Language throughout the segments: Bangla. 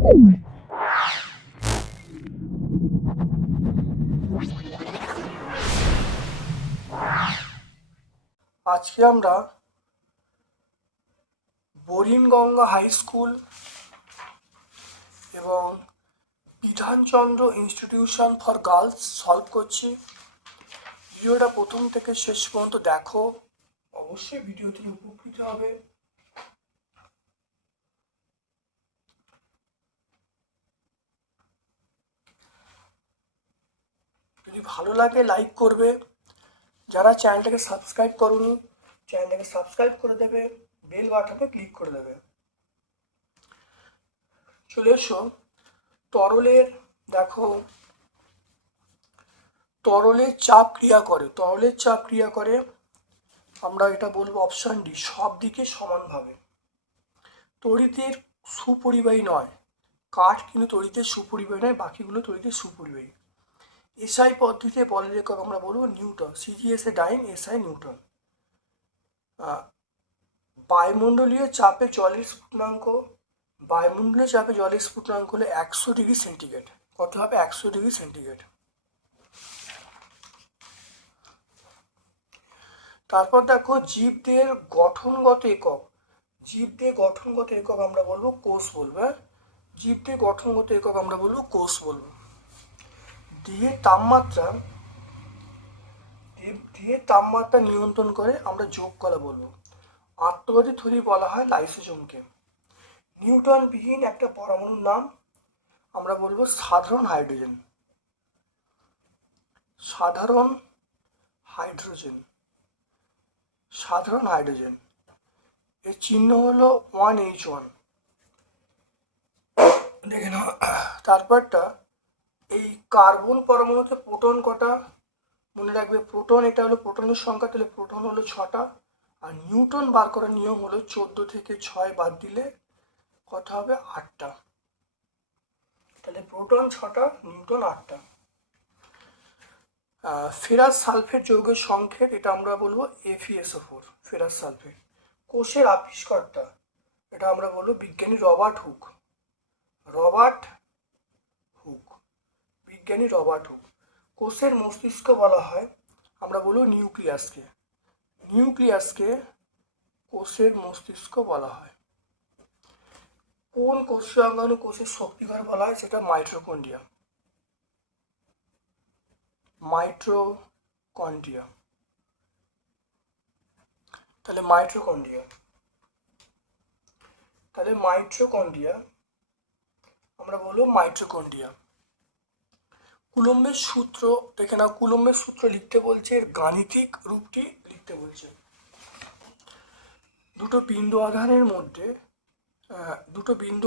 আজকে আমরা বরিনগঙ্গা হাই স্কুল এবং Bidhanchandra institution for girls solve করছি। ভিডিওটা প্রথম থেকে শেষ পর্যন্ত দেখো, অবশ্যই ভিডিওটি উপকৃত হবে। যদি ভালো লাগে লাইক করবে, যারা চ্যানেলটাকে সাবস্ক্রাইব করোনি চ্যানেলটাকে সাবস্ক্রাইব করে দেবে, বেল বাটনে ক্লিক করে দেবে। চলে এসো তরলের, দেখো তরলের চাপ ক্রিয়া করে আমরা এটা বলবো অপশান ডি, সব দিকে সমানভাবে। তড়িতের সুপরিবাহী নয়, কাঠ কিন্তু তড়িতের সুপরিবাহী নয়, বাকিগুলো তড়িতের সুপরিবাহী। এসআই পদ্ধতিতে বলের একক আমরা বলবো নিউটন, সিজিএসএ ডাইন, এসআই নিউটন। বায়ুমণ্ডলীয় চাপে জলের স্ফুটনাঙ্ক, বায়ুমণ্ডলীয় চাপে জলের স্ফুটনাঙ্ক হলো 100°C। কত হবে? 100°C। তারপর দেখো জীবদের গঠনগত একক, জীবদের গঠনগত একক আমরা বলবো কোষ বলবো। জীবদের গঠনগত একক আমরা বলবো কোষ বলবো। দেহের তাপমাত্রা নিয়ন্ত্রণ করে আমরা যোগ কলা বলবো। আত্মঘাতী থলি বলা হয় লাইসোজোমকে। নিউটন বিহীন একটা পরমাণুর নাম আমরা বলবো সাধারণ হাইড্রোজেন। সাধারণ হাইড্রোজেন এর চিহ্ন হলো 1H1। দেখে নাও তারপরটা, এই কার্বন পরমাণুতে প্রোটন কটা? মনে রাখবে প্রোটন, এটা হলো প্রোটনের সংখ্যা, তাহলে প্রোটন হলো 6টা। আর নিউটন বার করার নিয়ম হলো 14 থেকে 6 বাদ দিলে কত হবে? 8টা। তাহলে প্রোটন 6টা, নিউটন 8টা। ফেরাস সালফেট যৌগের সংকেত, এটা আমরা বলবো FeSO4, ফেরাস সালফেট। কোষের আবিষ্কর্তা, এটা আমরা বলবো বিজ্ঞানী রবার্ট হুক। কোষের মস্তিষ্ক বলা হয় আমরা বলবো নিউক্লিয়াসকে কোষের মস্তিষ্ক বলা হয়। কোন কোষীয় অঙ্গাণু কোষের শক্তিঘর বলা হয়? সেটা মাইটোকন্ড্রিয়া। তাহলে মাইটোকন্ড্রিয়া আমরা বলবো মাইটোকন্ড্রিয়া। কুলম্বের সূত্র দেখে নাও, কুলম্বের সূত্র লিখতে বলছে, এর গাণিতিক রূপটি লিখতে বলছে। দুটো বিন্দু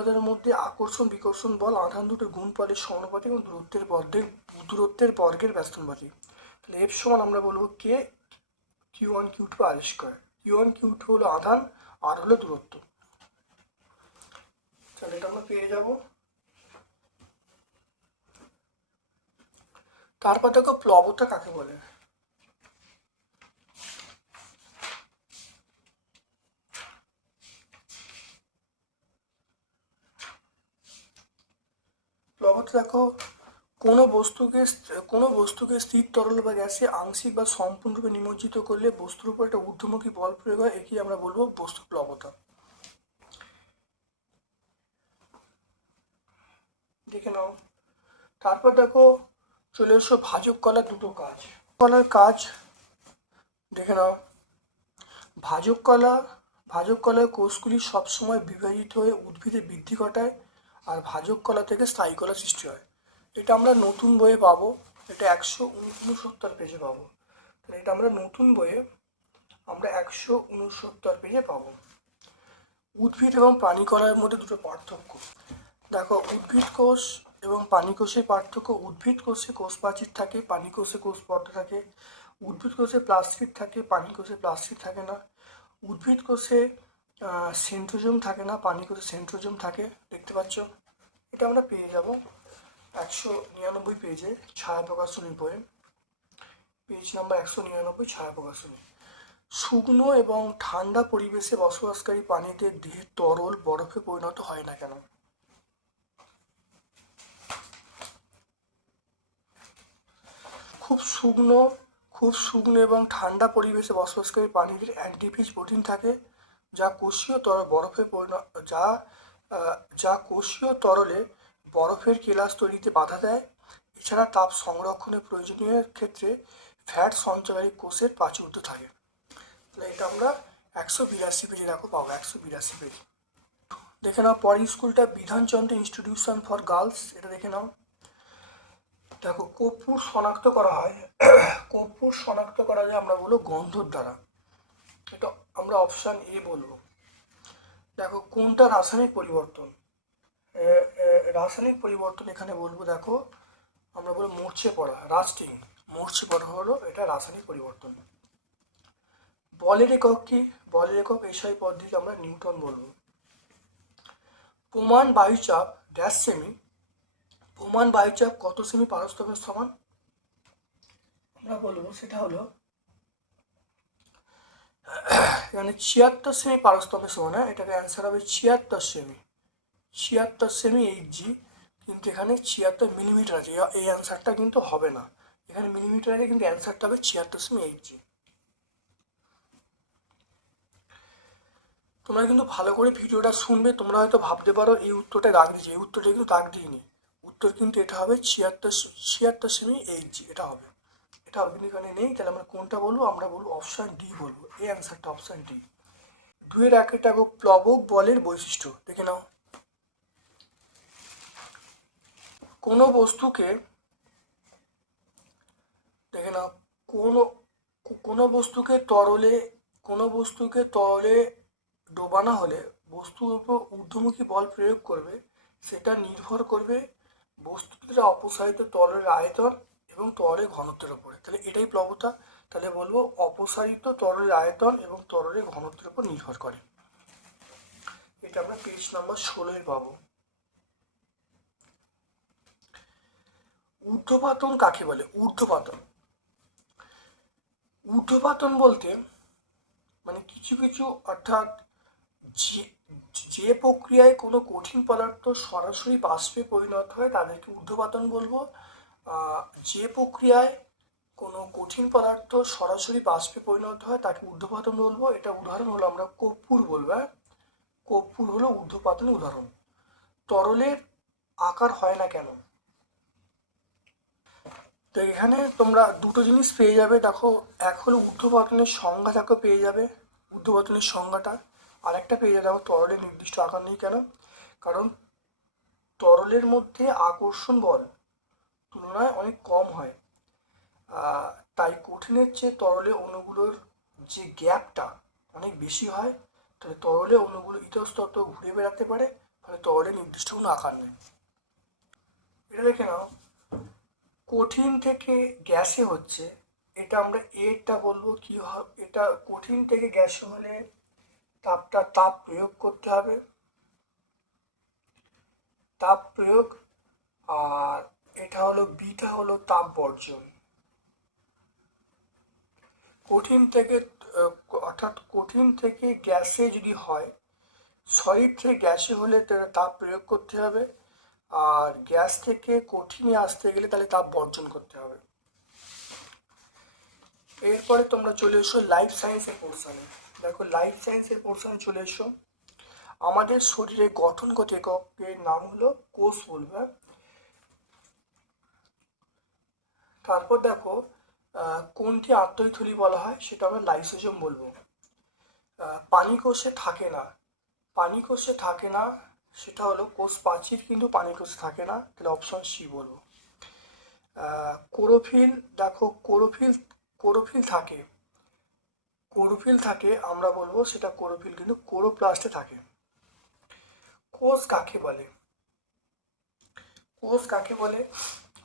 আধানের মধ্যে আকর্ষণ বিকর্ষণ বল আধান দুটো গুণফলের সমানুপাতিক এবং দূরত্বের বর্গের ব্যস্তানুপাতিক। তাহলে এফ সমান আমরা বলবো কে Q1 Q2 আর স্কোয়ার। Q1 Q2 হলো আধান, আর হলো দূরত্ব। তাহলে এটা আমরা পেয়ে যাব। তারপর দেখো প্লবতা কাকে বলে? প্লবতা দেখো, কোনো বস্তুকে স্থির তরল বা গ্যাসে আংশিক বা সম্পূর্ণরূপে নিমজ্জিত করলে বস্তুর উপর একটা ঊর্ধ্বমুখী বল প্রয়োগ হয়, একেই আমরা বলবো বস্তু প্লবতা। দেখে নাও। তারপর দেখো চলে এসো ভাজক কলার দুটো কাজ দেখে নাও। ভাজক কলার কোষগুলি সবসময় বিভাজিত হয়ে উদ্ভিদে বৃদ্ধি ঘটায়, আর ভাজক কলা থেকে স্থায়ী কলা সৃষ্টি হয়। এটা আমরা নতুন বইয়ে পাবো, এটা 169 পেজে পাবো। তাহলে এটা আমরা নতুন বইয়ে 169 পেজে পাবো। উদ্ভিদ এবং প্রাণী কলার মধ্যে দুটো পার্থক্য দেখো। উদ্ভিদ কোষ এবং প্রাণী কোষের পার্থক্য: উদ্ভিদ কোষে কোষ প্রাচীর থাকে, প্রাণী কোষে কোষ পর্দা থাকে। উদ্ভিদ কোষে প্লাস্টিড থাকে, প্রাণী কোষে প্লাস্টিড থাকে না। উদ্ভিদ কোষে সেন্ট্রোজোম থাকে না, প্রাণী কোষে সেন্ট্রোজোম থাকে। দেখতে পাচ্ছ, এটা আমরা পেয়ে যাব 199 পেজে ছায়া প্রকাশনীর বইয়ে, পেজ নাম্বার 199, ছায়া প্রকাশনী। শুকনো এবং ঠান্ডা পরিবেশে বসবাসকারী প্রাণীদের দেহের তরল বরফে পরিণত হয় না কেন? খুব শুকনো এবং ঠান্ডা পরিবেশে বসবাসকারী প্রাণীদের অ্যান্টিফ্রিজ প্রোটিন থাকে, যা কোষীয় তরল বরফে যা যা কোষীয় তরলে বরফের কেলাস তৈরিতে বাধা দেয়। এছাড়া তাপ সংরক্ষণের প্রয়োজনীয় ক্ষেত্রে ফ্যাট সঞ্চারী কোষের প্রাচুর্য থাকে। তাহলে এটা আমরা 182 পেজে দেখো পাবো, 182 পেজ। দেখে নাও পরের স্কুলটা বিধানচন্দ্র ইনস্টিটিউশন ফর গার্লস, এটা দেখে নাও। দেখো কর্পূর শনাক্ত করা হয়, কর্পূর শনাক্ত করা যায় আমরা বলবো গন্ধর দ্বারা, এটা আমরা অপশান এ বলবো। দেখো কোনটা রাসায়নিক পরিবর্তন, রাসায়নিক পরিবর্তন এখানে বলবো, দেখো আমরা বলবো মরচে পড়া, রাস্টিং, মরচে পড়া হলো এটা রাসায়নিক পরিবর্তন। বলের একক কি, বলের একক এসআই পদ্ধতি আমরা নিউটন বলবো। প্রমাণ বায়ুচাপ ড্যাশ সেমি, প্রমাণ বায়ুচাপ কত সেমি পারস্তম্ভের সমান, আমরা বলবো সেটা হলো এখানে 76 সেমি পারস্তম্ভের সমান। হ্যাঁ, এটাকে অ্যান্সার হবে 76 সেমি, 76 সেমি এইচজি, কিন্তু এখানে 76 মিলিমিটার আছে, এই অ্যান্সারটা কিন্তু হবে না, এখানে মিলিমিটার আছে কিন্তু অ্যান্সারটা হবে 76 সেমি এইচজি। তোমরা কিন্তু ভালো করে ভিডিওটা শুনবে, তোমরা হয়তো ভাবতে পারো এই উত্তরটা দাগ দিয়েছে, এই উত্তরটা কিন্তু দাগ দিইনি, উত্তর কিন্তু এটা হবে 76 সেমি এইচজি, এটা হবে, এটা হবে, কিন্তু এখানে নেই। তাহলে আমরা কোনটা বলবো, আমরা বলবো অপশান ডি বলবো, এই অ্যান্সারটা অপশান ডি। 2-এর একটা প্লবক বলের বৈশিষ্ট্য দেখে নাও। কোনো বস্তুকে দেখে নাও, কোনো কোনো বস্তুকে তরলে কোনো বস্তুকে তরলে ডোবানো হলে বস্তুর উপর ঊর্ধ্বমুখী বল প্রয়োগ করবে, সেটা নির্ভর করবে বস্তুটির অপসারিত তরলের আয়তন এবং তরলের ঘনত্বের উপরে। তাহলে এটাই প্লবতা, তাহলে বলবো অপসারিত তরলের আয়তন এবং তরলের ঘনত্বের উপর নির্ভর করে। এটা আমরা পেজ নাম্বার 16 পাবো। ঊর্ধ্বপাতন কাকে বলে, ঊর্ধ্বপাতন, ঊর্ধ্বপাতন বলতে মানে কিছু কিছু অর্থাৎ যে যে প্রক্রিয়ায় কোনো কঠিন পদার্থ সরাসরি বাষ্পে পরিণত হয় তাদেরকে ঊর্ধ্বপাতন বলবো। যে প্রক্রিয়ায় কোনো কঠিন পদার্থ সরাসরি বাষ্পে পরিণত হয় তাকে ঊর্ধ্বপাতন বলবো। এটা উদাহরণ হলো আমরা কর্পূর বলবো, হ্যাঁ, কর্পূর হলো ঊর্ধ্বপাতনের উদাহরণ। তরলের আকার হয় না কেন, তো এখানে তোমরা দুটো জিনিস পেয়ে যাবে, দেখো এক হলো ঊর্ধ্বপাতনের সংজ্ঞা, দেখো পেয়ে যাবে ঊর্ধ্বপাতনের সংজ্ঞাটা, আরেকটা পেয়ে যাবে দেখো তরলের নির্দিষ্ট আকার নেই কেন, কারণ তরলের মধ্যে আকর্ষণ বল তুলনায় অনেক কম হয়, তাই কঠিনের চেয়ে তরলে অণুগুলোর যে গ্যাপটা অনেক বেশি হয়, তাহলে তরলে অণুগুলো ইতস্তত ঘুরে বেড়াতে পারে, ফলে তরলের নির্দিষ্ট কোনো আকার নেই। এটা দেখে নাও, কঠিন থেকে গ্যাসে হচ্ছে, এটা আমরা এটা বলবো কি হবে, এটা কঠিন থেকে গ্যাসে হলে তাপ প্রয়োগ করতে হবে, তাপ প্রয়োগ, আর এটা হলো বিটা হলো তাপ বর্জন। কঠিন থেকে অর্থাৎ কঠিন থেকে গ্যাসে যদি হয়, সলিড থেকে গ্যাসে হলে তাপ প্রয়োগ করতে হবে, আর গ্যাস থেকে কঠিনে আসতে গেলে তাহলে তাপ বর্জন করতে হবে। এরপরে তোমরা চলে এসো লাইফ সায়েন্সের পোর্শনে। দেখো লাইফ সায়েন্সের পোর্শনে চলে এসো। আমাদের শরীরে গঠনগত এককের নাম হলো কোষ বলবে। তারপর দেখো কোনটি আত্মইথলি বলা হয়, সেটা আমরা লাইসোজোম বলবো। পানি কোষে থাকে না, পানি কোষে থাকে না, সেটা হলো কোষ প্রাচীর কিন্তু পানি কোষে থাকে না, তাহলে অপশন সি বলবো। ক্লোরোফিল, দেখো ক্লোরোফিল থাকে, ক্লোরোফিল থাকে, আমরা বলবো সেটা ক্লোরোফিল কিন্তু ক্লোরোপ্লাস্টে থাকে। কোষ কাকে বলে, কোষ কাকে বলে,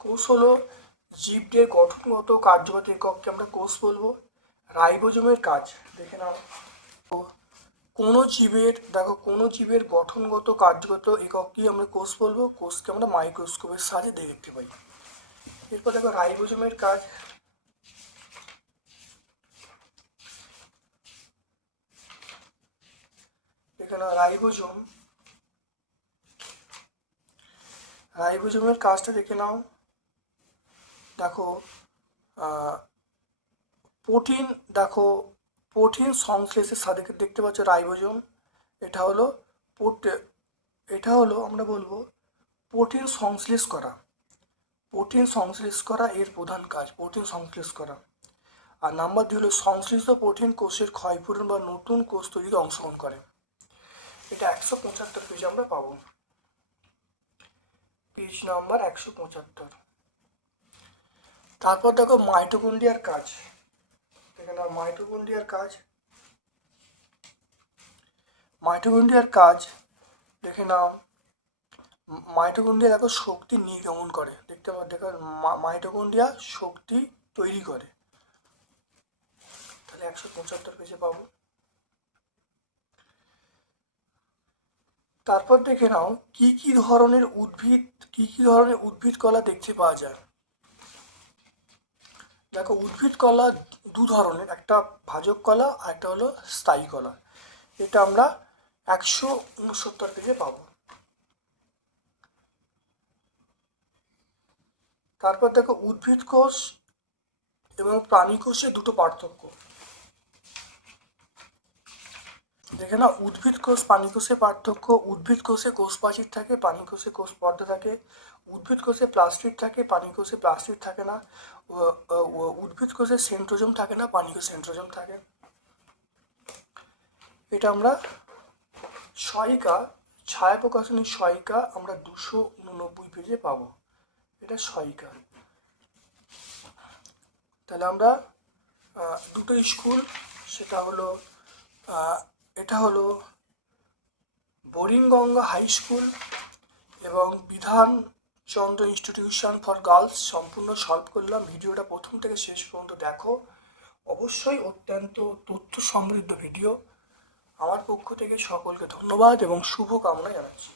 কোষ হলো জীবদের গঠনগত কার্যগত একককে আমরা কোষ বলবো। রাইবোজোমের কাজ দেখে নাও, কোনো জীবের দেখো কোনো জীবের গঠনগত কার্যগত একককেই আমরা কোষ বলবো, কোষকে আমরা মাইক্রোস্কোপের সাহায্যে দেখতে পাই। এরপর দেখো রাইবোজোমের কাজ, এখানে রাইবোজোমের কাজটা দেখে নাও। দেখো প্রোটিন, দেখো প্রোটিন সংশ্লেষের সাথে দেখতে পাচ্ছ রাইবোজোম, এটা হলো এটা হলো আমরা বলবো প্রোটিন সংশ্লেষ করা। প্রোটিন সংশ্লেষ করা এর প্রধান কাজ, প্রোটিন সংশ্লেষ করা। আর নাম্বার 2 হলো সংশ্লিষ্ট প্রোটিন কোষের ক্ষয়পূরণ বা নতুন কোষ তৈরিতে অংশগ্রহণ করে। এটা 175 পেজে আমরা পাবো, পেজ নাম্বার 175। তারপর দেখো মাইটোকন্ড্রিয়ার কাজ, এখানে মাইটোকন্ড্রিয়ার কাজ, মাইটোকন্ড্রিয়ার কাজ দেখে নাও। মাইটোকন্ড্রিয়া দেখো শক্তি নির্গমন করে, দেখতে পাবো দেখো মাইটোকন্ড্রিয়া শক্তি তৈরি করে, তাহলে 175 পেজে পাবো। তারপর দেখে নাও কি কি ধরনের উদ্ভিদ কলা দেখতে পাওয়া যায়। দেখো উদ্ভিদ কলা দু ধরনের, একটা ভাজক কলা আর একটা হলো স্থায়ী কলা। এটা আমরা 169 পেজে পাবো। তারপর দেখো উদ্ভিদ কোষ এবং প্রাণী কোষে দুটো পার্থক্য। দেখে না উদ্ভিদ কোষ প্রাণী কোষে পার্থক্য। উদ্ভিদ কোষে কোষ প্রাচীর থাকে, প্রাণী কোষে কোষ পর্দা থাকে। উদ্ভিদ কোষে প্লাস্টিড থাকে, প্রাণী কোষে প্লাস্টিড থাকে না। উদ্ভিদ কোষে সেন্ট্রোজোম থাকে না, প্রাণী কোষে সেন্ট্রোজোম থাকে। এটা আমরা সহায়িকা, ছায়া প্রকাশনী সহায়িকা আমরা 289 পেজে পাবো, এটা সহায়িকা। তাহলে আমরা দুটো স্কুল, সেটা হলো এটা হলো বোরিংগঙ্গা হাই স্কুল এবং বিধানচন্দ্র ইনস্টিটিউশন ফর গার্লস সম্পূর্ণ সলভ করলাম। ভিডিওটা প্রথম থেকে শেষ পর্যন্ত দেখো, অবশ্যই অত্যন্ত তথ্য সমৃদ্ধ ভিডিও। আমার পক্ষ থেকে সকলকে ধন্যবাদ এবং শুভ কামনা জানাচ্ছি।